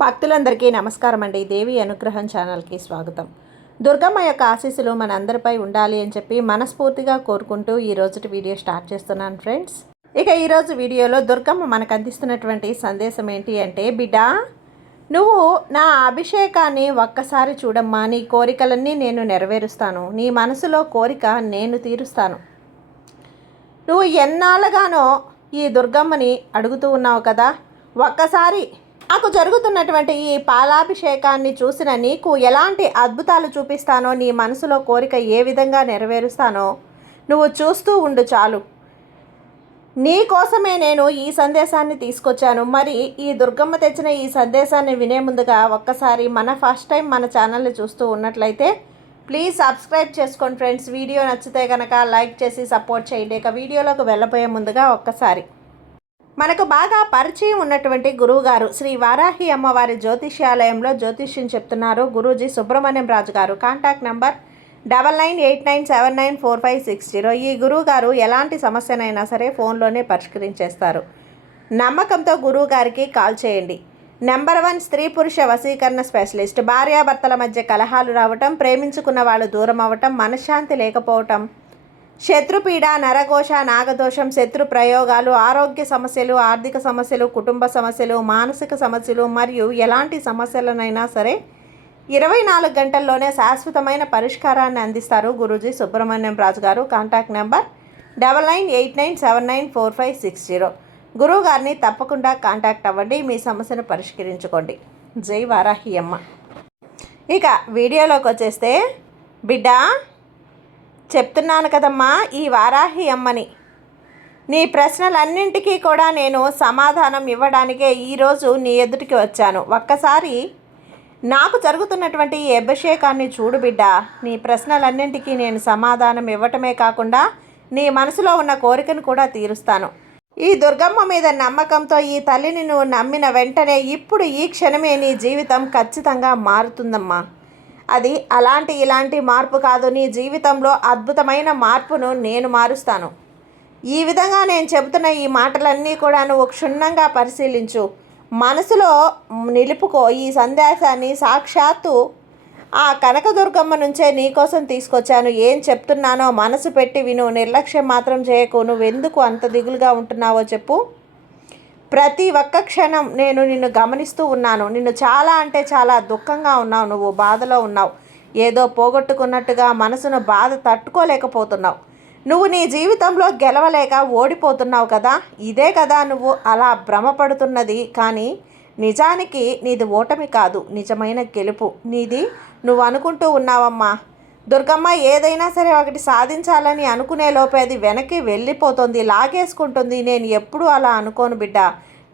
భక్తులందరికీ నమస్కారం అండి. దేవి అనుగ్రహం ఛానల్కి స్వాగతం. దుర్గమ్మ యొక్క ఆశీస్సులు మన అందరిపై ఉండాలి అని చెప్పి మనస్ఫూర్తిగా కోరుకుంటూ ఈ రోజుటి వీడియో స్టార్ట్ చేస్తున్నాను ఫ్రెండ్స్. ఇక ఈరోజు వీడియోలో దుర్గమ్మ మనకు అందిస్తున్నటువంటి సందేశం ఏంటి అంటే, బిడ్డ నువ్వు నా అభిషేకాన్ని ఒక్కసారి చూడమ్మా, నీ కోరికలన్నీ నేను నెరవేరుస్తాను, నీ మనసులో కోరిక నేను తీరుస్తాను. నువ్వు ఎన్నాళ్ళగానో ఈ దుర్గమ్మని అడుగుతూ ఉన్నావు కదా, ఒక్కసారి నాకు జరుగుతున్నటువంటి ఈ పాలాభిషేకాన్ని చూసిన నీకు ఎలాంటి అద్భుతాలు చూపిస్తానో, నీ మనసులో కోరిక ఏ విధంగా నెరవేరుస్తానో నువ్వు చూస్తూ ఉండు చాలు. నీ కోసమే నేను ఈ సందేశాన్ని తీసుకొచ్చాను. మరి ఈ దుర్గమ్మ తెచ్చిన ఈ సందేశాన్ని వినే ముందుగా ఒక్కసారి ఫస్ట్ టైం మన ఛానల్ని చూస్తూ ఉన్నట్లయితే ప్లీజ్ సబ్స్క్రైబ్ చేసుకోండి ఫ్రెండ్స్. వీడియో నచ్చితే కనుక లైక్ చేసి సపోర్ట్ చేయండి. ఇక వీడియోలోకి వెళ్ళబోయే ముందుగా ఒక్కసారి మనకు బాగా పరిచయం ఉన్నటువంటి గురువుగారు శ్రీ వారాహి అమ్మవారి జ్యోతిష్యాలయంలో జ్యోతిష్యం చెప్తున్నారు గురూజీ సుబ్రహ్మణ్యం రాజు గారు. Contact number 9989794560. ఈ గురువుగారు ఎలాంటి సమస్యనైనా సరే ఫోన్లోనే పరిష్కరించేస్తారు. నమ్మకంతో గురువుగారికి కాల్ చేయండి. నెంబర్ 1 స్త్రీ పురుష వశీకరణ స్పెషలిస్ట్. భార్యాభర్తల మధ్య కలహాలు రావటం, ప్రేమించుకున్న వాళ్ళు దూరం అవ్వటం, మనశ్శాంతి లేకపోవటం, శత్రుపీడ, నరఘోష, నాగదోషం, శత్రు ప్రయోగాలు, ఆరోగ్య సమస్యలు, ఆర్థిక సమస్యలు, కుటుంబ సమస్యలు, మానసిక సమస్యలు మరియు ఎలాంటి సమస్యలనైనా సరే 24 గంటల్లోనే శాశ్వతమైన పరిష్కారాన్ని అందిస్తారు గురూజీ సుబ్రహ్మణ్యం రాజు గారు. Contact number 9989794560. గురువు గారిని తప్పకుండా కాంటాక్ట్ అవ్వండి, మీ సమస్యను పరిష్కరించుకోండి. జై వారాహి అమ్మ. ఇక వీడియోలోకి వచ్చేస్తే, బిడ్డ చెప్తున్నాను కదమ్మా, ఈ వారాహి అమ్మని నీ ప్రశ్నలన్నింటికీ కూడా నేను సమాధానం ఇవ్వడానికే ఈరోజు నీ ఎదుటికి వచ్చాను. ఒక్కసారి నాకు జరుగుతున్నటువంటి ఈ అభిషేకాన్ని చూడు బిడ్డ. నీ ప్రశ్నలన్నింటికీ నేను సమాధానం ఇవ్వటమే కాకుండా నీ మనసులో ఉన్న కోరికను కూడా తీరుస్తాను. ఈ దుర్గమ్మ మీద నమ్మకంతో ఈ తల్లిని నువ్వు నమ్మిన వెంటనే ఇప్పుడు ఈ క్షణమే నీ జీవితం ఖచ్చితంగా మారుతుందమ్మా. అది ఇలాంటి మార్పు కాదు, నీ జీవితంలో అద్భుతమైన మార్పును నేను మారుస్తాను. ఈ విధంగా నేను చెబుతున్న ఈ మాటలన్నీ కూడా నువ్వు క్షుణ్ణంగా పరిశీలించు, మనసులో నిలుపుకో. ఈ సందేశాన్ని సాక్షాత్తు ఆ కనకదుర్గమ్మ నుంచే నీకోసం తీసుకొచ్చాను. ఏం చెప్తున్నానో మనసు పెట్టి విను, నిర్లక్ష్యం మాత్రం చేయకు. నువ్వెందుకు అంత దిగులుగా ఉంటున్నావో చెప్పు. ప్రతి ఒక్క క్షణం నేను నిన్ను గమనిస్తూ ఉన్నాను. నిన్ను చాలా అంటే చాలా దుఃఖంగా ఉన్నావు, నువ్వు బాధలో ఉన్నావు. ఏదో పోగొట్టుకున్నట్టుగా మనసును బాధ తట్టుకోలేకపోతున్నావు. నువ్వు నీ జీవితంలో గెలవలేక ఓడిపోతున్నావు కదా. ఇదే కదా నువ్వు అలా భ్రమపడుతున్నది. కానీ నిజానికి నీది ఓటమి కాదు, నిజమైన గెలుపు నీది. నువ్వు అనుకుంటూ ఉన్నావమ్మా, దుర్గమ్మ ఏదైనా సరే ఒకటి సాధించాలని అనుకునే లోపే అది వెనక్కి వెళ్ళిపోతుంది, లాగేసుకుంటుంది. నేను ఎప్పుడూ అలా అనుకోను బిడ్డ.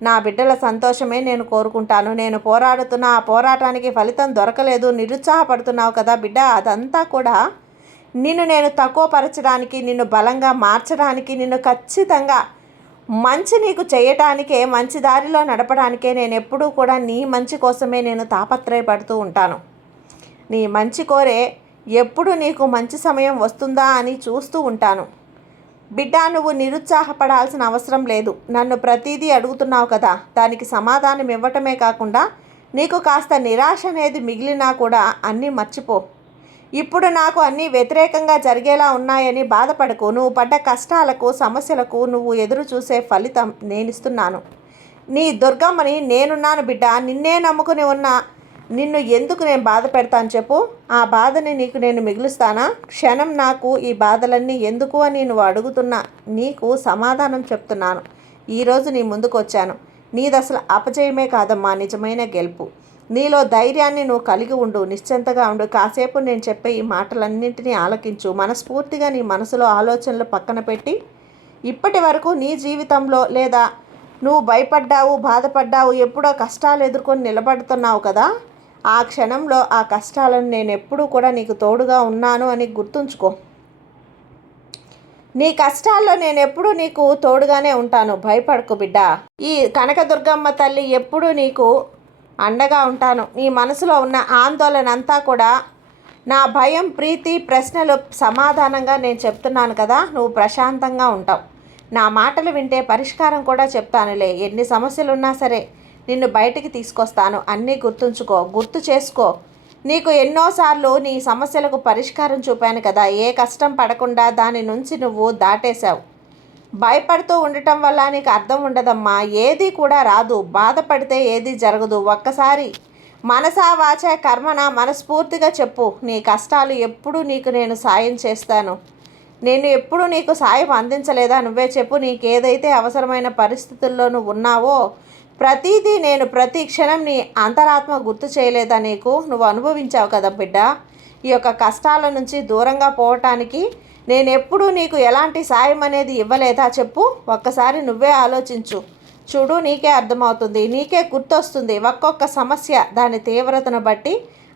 నా బిడ్డల సంతోషమే నేను కోరుకుంటాను. నేను పోరాడుతున్న ఆ పోరాటానికి ఫలితం దొరకలేదు, నిరుత్సాహపడుతున్నావు కదా బిడ్డ. అదంతా కూడా నిన్ను నేను తక్కువపరచడానికి, నిన్ను బలంగా మార్చడానికి, నిన్ను ఖచ్చితంగా మంచి నీకు చేయటానికే, మంచి దారిలో నడపడానికే నేను ఎప్పుడూ కూడా నీ మంచి కోసమే నేను తాపత్రయపడుతూ ఉంటాను. నీ మంచి కోరే ఎప్పుడు నీకు మంచి సమయం వస్తుందా అని చూస్తూ ఉంటాను. బిడ్డ, నువ్వు నిరుత్సాహపడాల్సిన అవసరం లేదు. నన్ను ప్రతిదీ అడుగుతున్నావు కదా, దానికి సమాధానం ఇవ్వటమే కాకుండా నీకు కాస్త నిరాశ అనేది మిగిలినా కూడా అన్నీ మర్చిపో. ఇప్పుడు నాకు అన్నీ వ్యతిరేకంగా జరిగేలా ఉన్నాయని బాధపడకు. నువ్వు పడ్డ కష్టాలకు, సమస్యలకు నువ్వు ఎదురు చూసే ఫలితం నేనిస్తున్నాను. నీ దుర్గమ్మని నేనున్నాను బిడ్డ. నిన్నే నమ్ముకుని ఉన్న నిన్ను ఎందుకు నేను బాధ పెడతాను చెప్పు. ఆ బాధని నీకు నేను మిగులుస్తానా? క్షణం నాకు ఈ బాధలన్నీ ఎందుకు అని నువ్వు అడుగుతున్నా నీకు సమాధానం చెప్తున్నాను. ఈరోజు నీ ముందుకు వచ్చాను. నీది అసలు అపజయమే కాదమ్మా, నిజమైన గెలుపు. నీలో ధైర్యాన్ని నువ్వు కలిగి ఉండు, నిశ్చింతగా ఉండు. కాసేపు నేను చెప్పే ఈ మాటలన్నింటినీ ఆలకించు. మనస్ఫూర్తిగా నీ మనసులో ఆలోచనలు పక్కన పెట్టి, ఇప్పటి వరకు నీ జీవితంలో లేదా నువ్వు భయపడ్డావు, బాధపడ్డావు, ఎప్పుడో కష్టాలు ఎదుర్కొని నిలబడుతున్నావు కదా, ఆ క్షణంలో ఆ కష్టాలను నేను ఎప్పుడూ కూడా నీకు తోడుగా ఉన్నాను అని గుర్తుంచుకో. నీ కష్టాల్లో నేను ఎప్పుడూ నీకు తోడుగానే ఉంటాను, భయపడకు బిడ్డ. ఈ కనకదుర్గమ్మ తల్లి ఎప్పుడూ నీకు అండగా ఉంటాను. నీ మనసులో ఉన్న ఆందోళన అంతా కూడా నా భయం, ప్రీతి, ప్రశ్నలు సమాధానంగా నేను చెప్తున్నాను కదా, నువ్వు ప్రశాంతంగా ఉంటావు. నా మాటలు వింటే పరిష్కారం కూడా చెప్తానులే. ఎన్ని సమస్యలున్నా సరే నిన్ను బయటికి తీసుకొస్తాను. అన్నీ గుర్తుంచుకో, గుర్తు చేసుకో. నీకు ఎన్నోసార్లు నీ సమస్యలకు పరిష్కారం చూపాను కదా. ఏ కష్టం పడకుండా దాని నుంచి నువ్వు దాటేశావు. భయపడుతూ ఉండటం వల్ల నీకు అర్థం ఉండదమ్మా. ఏది కూడా రాదు. బాధపడితే ఏది జరగదు. ఒక్కసారి మనసా వాచ కర్మన మనస్ఫూర్తిగా చెప్పు, నీ కష్టాలు ఎప్పుడు నీకు నేను సాయం చేస్తాను. నేను ఎప్పుడు నీకు సాయం అందించలేదా? నువ్వే చెప్పు. నీకేదైతే అవసరమైన పరిస్థితుల్లో నువ్వు ఉన్నావో ప్రతిదీ నేను ప్రతి క్షణం నీ అంతరాత్మ గుర్తు చేయలేదా నీకు? నువ్వు అనుభవించావు కదా బిడ్డ. ఈ యొక్క కష్టాల నుంచి దూరంగా పోవటానికి నేను ఎప్పుడూ నీకు ఎలాంటి సాయం అనేది ఇవ్వలేదా చెప్పు. ఒక్కసారి నువ్వే ఆలోచించు. చూడు, నీకే అర్థమవుతుంది, నీకే గుర్తొస్తుంది. ఒక్కొక్క సమస్య దాని తీవ్రతను బట్టి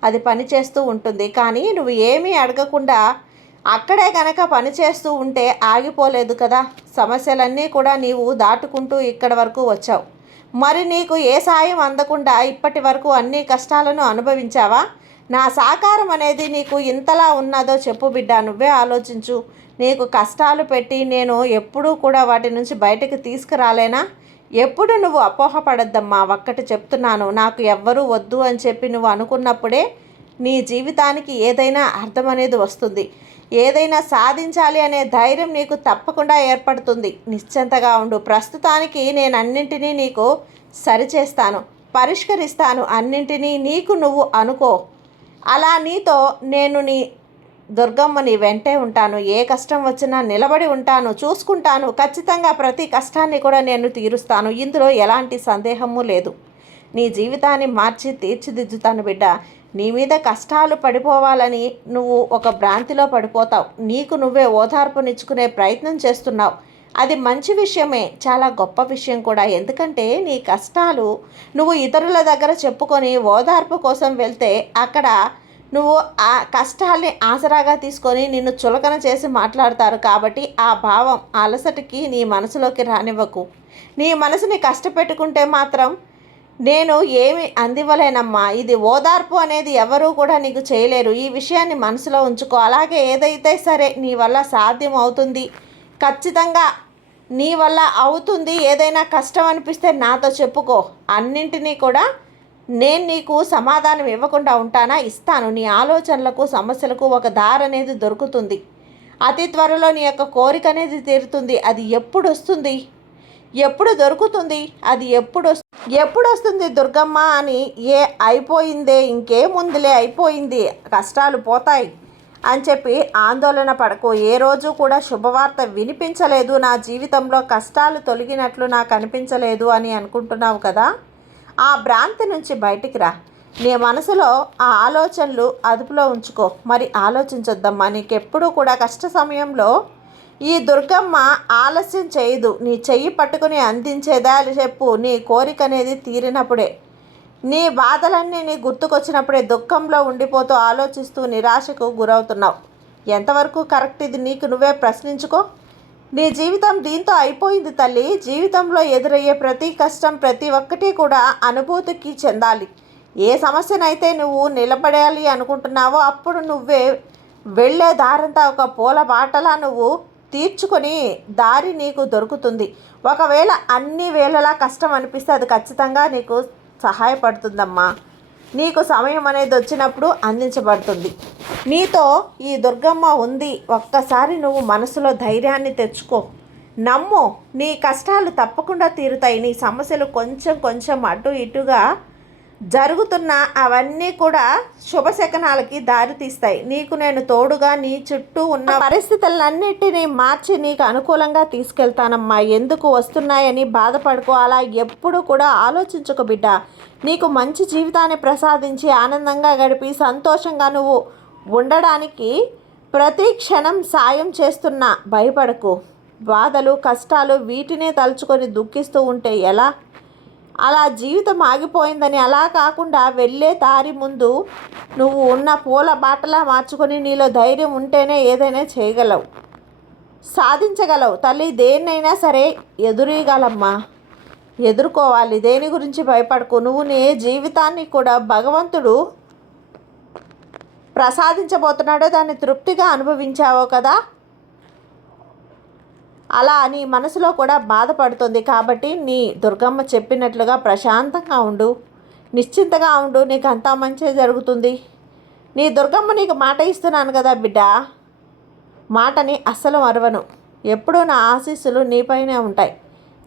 అది పనిచేస్తూ ఉంటుంది. కానీ నువ్వు ఏమీ అడగకుండా అక్కడే కనుక పనిచేస్తూ ఉంటే ఆగిపోలేదు కదా. సమస్యలన్నీ కూడా నీవు దాటుకుంటూ ఇక్కడి వరకు వచ్చావు. మరి నీకు ఏ సాయం అందకుండా ఇప్పటి వరకు అన్ని కష్టాలను అనుభవించావా? నా సహకారం అనేది నీకు ఇంతలా ఉన్నదో చెప్పు బిడ్డ. నువ్వే ఆలోచించు. నీకు కష్టాలు పెట్టి నేను ఎప్పుడూ కూడా వాటి నుంచి బయటకు తీసుకురాలేనా? ఎప్పుడు నువ్వు అపోహపడద్దమ్మా. ఒక్కటి చెప్తున్నాను, నాకు ఎవ్వరూ వద్దు అని చెప్పి నువ్వు అనుకున్నప్పుడే నీ జీవితానికి ఏదైనా అర్థం అనేది వస్తుంది. ఏదైనా సాధించాలి అనే ధైర్యం నీకు తప్పకుండా ఏర్పడుతుంది. నిశ్చింతగా ఉండు. ప్రస్తుతానికి నేను అన్నింటినీ నీకు సరిచేస్తాను, పరిష్కరిస్తాను. అన్నింటినీ నీకు నువ్వు అనుకో. అలా నీతో నేను నీ దుర్గమ్మ నీ వెంటే ఉంటాను. ఏ కష్టం వచ్చినా నిలబడి ఉంటాను, చూసుకుంటాను. ఖచ్చితంగా ప్రతి కష్టాన్ని కూడా నేను తీరుస్తాను. ఇందులో ఎలాంటి సందేహము లేదు. నీ జీవితాన్ని మార్చి తీర్చిదిద్దుతాను బిడ్డ. నీ మీద కష్టాలు పడిపోవాలని నువ్వు ఒక భ్రాంతిలో పడిపోతావు. నీకు నువ్వే ఓదార్పునిచ్చుకునే ప్రయత్నం చేస్తున్నావు. అది మంచి విషయమే, చాలా గొప్ప విషయం కూడా. ఎందుకంటే నీ కష్టాలు నువ్వు ఇతరుల దగ్గర చెప్పుకొని ఓదార్పు కోసం వెళ్తే అక్కడ నువ్వు ఆ కష్టాల్ని ఆసరాగా తీసుకొని నిన్ను చులకన చేసి మాట్లాడతారు. కాబట్టి ఆ భావం అలసటికి నీ మనసులోకి రానివ్వకు. నీ మనసుని కష్టపెట్టుకుంటే మాత్రం నేను ఏమి అందివ్వలేనమ్మా. ఇది ఓదార్పు అనేది ఎవరూ కూడా నీకు చేయలేరు. ఈ విషయాన్ని మనసులో ఉంచుకో. అలాగే ఏదైతే సరే నీ వల్ల సాధ్యం అవుతుంది, ఖచ్చితంగా నీ వల్ల అవుతుంది. ఏదైనా కష్టం అనిపిస్తే నాతో చెప్పుకో. అన్నింటినీ కూడా నేను నీకు సమాధానం ఇవ్వకుండా ఉంటానా? ఇస్తాను. నీ ఆలోచనలకు సమస్యలకు ఒక దారి అనేది దొరుకుతుంది. అతి త్వరలో నీ యొక్క కోరిక అనేది తీరుతుంది. అది ఎప్పుడు వస్తుంది, ఎప్పుడు దొరుకుతుంది, అది ఎప్పుడు వస్తుంది దుర్గమ్మ అని అయిపోయిందే, ఇంకేముందులే, అయిపోయింది, కష్టాలు పోతాయి అని చెప్పి ఆందోళన పడకు. ఏ రోజు కూడా శుభవార్త వినిపించలేదు, నా జీవితంలో కష్టాలు తొలగినట్లు నాకు అనిపించలేదు అని అనుకుంటున్నావు కదా. ఆ భ్రాంతి నుంచి బయటికి రా. నీ మనసులో ఆ ఆలోచనలు అదుపులో ఉంచుకో. మరి ఆలోచించొద్దమ్మా. నీకెప్పుడూ కూడా కష్ట సమయంలో ఈ దుర్గమ్మ ఆలస్యం చేయదు. నీ చెయ్యి పట్టుకుని అందించేదా చెప్పు. నీ కోరిక అనేది తీరినప్పుడే, నీ బాధలన్నీ నీ గుర్తుకొచ్చినప్పుడే దుఃఖంలో ఉండిపోతూ ఆలోచిస్తూ నిరాశకు గురవుతున్నావు. ఎంతవరకు కరెక్ట్ ఇది నీకు నువ్వే ప్రశ్నించుకో. నీ జీవితం దీంతో అయిపోయింది తల్లి. జీవితంలో ఎదురయ్యే ప్రతి కష్టం, ప్రతి ఒక్కటి కూడా అనుభూతికి చెందాలి. ఏ సమస్యనైతే నువ్వు నిలబడాలి అనుకుంటున్నావో అప్పుడు నువ్వే వెళ్ళే దారంతా ఒక పూల బాటలా నువ్వు తీర్చుకొని దారి నీకు దొరుకుతుంది. ఒకవేళ అన్ని వేళలా కష్టం అనిపిస్తే అది ఖచ్చితంగా నీకు సహాయపడుతుందమ్మా. నీకు సమయం అనేది వచ్చినప్పుడు అందించబడుతుంది. నీతో ఈ దుర్గమ్మ ఉంది. ఒక్కసారి నువ్వు మనసులో ధైర్యాన్ని తెచ్చుకో. నమ్ము, నీ కష్టాలు తప్పకుండా తీరుతాయి. నీ సమస్యలు కొంచెం కొంచెం అటు ఇటుగా జరుగుతున్న అవన్నీ కూడా శుభశకనాలకి దారి తీస్తాయి. నీకు నేను తోడుగా నీ చుట్టూ ఉన్న పరిస్థితులన్నిటినీ మార్చి నీకు అనుకూలంగా తీసుకెళ్తానమ్మా. ఎందుకు వస్తున్నాయని బాధపడుకో. అలా ఎప్పుడు కూడా ఆలోచించుకో బిడ్డ. నీకు మంచి జీవితాన్ని ప్రసాదించి ఆనందంగా గడిపి సంతోషంగా నువ్వు ఉండడానికి ప్రతి క్షణం సాయం చేస్తున్నా. భయపడకు. బాధలు, కష్టాలు వీటినే తలుచుకొని దుఃఖిస్తూ ఉంటే ఎలా? అలా జీవితం ఆగిపోయిందని అలా కాకుండా వెళ్ళే దారి ముందు నువ్వు ఉన్న పూల బాటలా మార్చుకొని నీలో ధైర్యం ఉంటేనే ఏదైనా చేయగలవు, సాధించగలవు. తల్లి, దేన్నైనా సరే ఎదురీయగలమ్మా. ఎదుర్కోవాలి. దేని గురించి భయపడకు. నువ్వు నీ జీవితాన్ని కూడా భగవంతుడు ప్రసాదించబోతున్నాడో దాన్ని తృప్తిగా అనుభవించావో కదా. అలా నీ మనసులో కూడా బాధపడుతుంది. కాబట్టి నీ దుర్గమ్మ చెప్పినట్లుగా ప్రశాంతంగా ఉండు, నిశ్చింతగా ఉండు, నీకు అంతా మంచి జరుగుతుంది. నీ దుర్గమ్మ నీకు మాట ఇస్తున్నాను కదా బిడ్డ, మాటని అస్సలు మరవను. ఎప్పుడూ నా ఆశీస్సులు నీపైనే ఉంటాయి.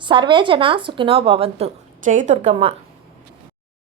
సర్వేజన సుఖినో భవంతు. జై దుర్గమ్మ.